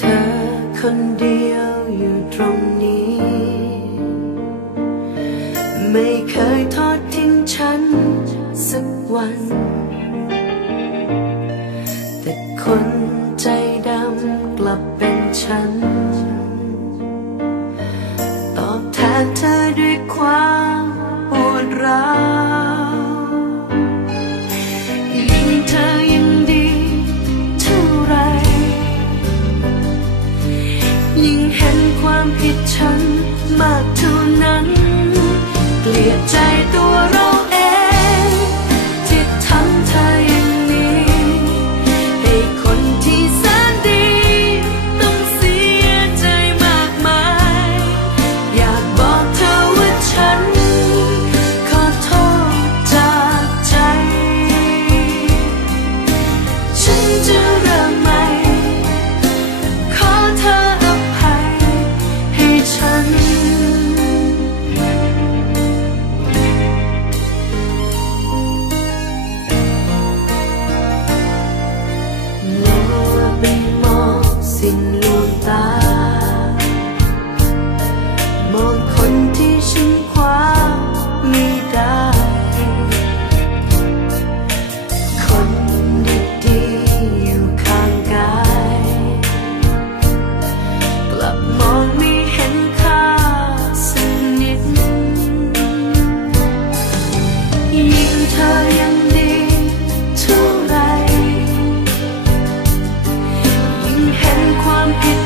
เธอคนเดียวอยู่ตรงนี้ ไม่เคยทอดทิ้งฉันสักวัน แต่คนใจดำกลับเป็นฉัน ตอบแทนเธอด้วยความปวดร้าว ผิดฉันมากเท่านั้น เกลียดใจตัว Don't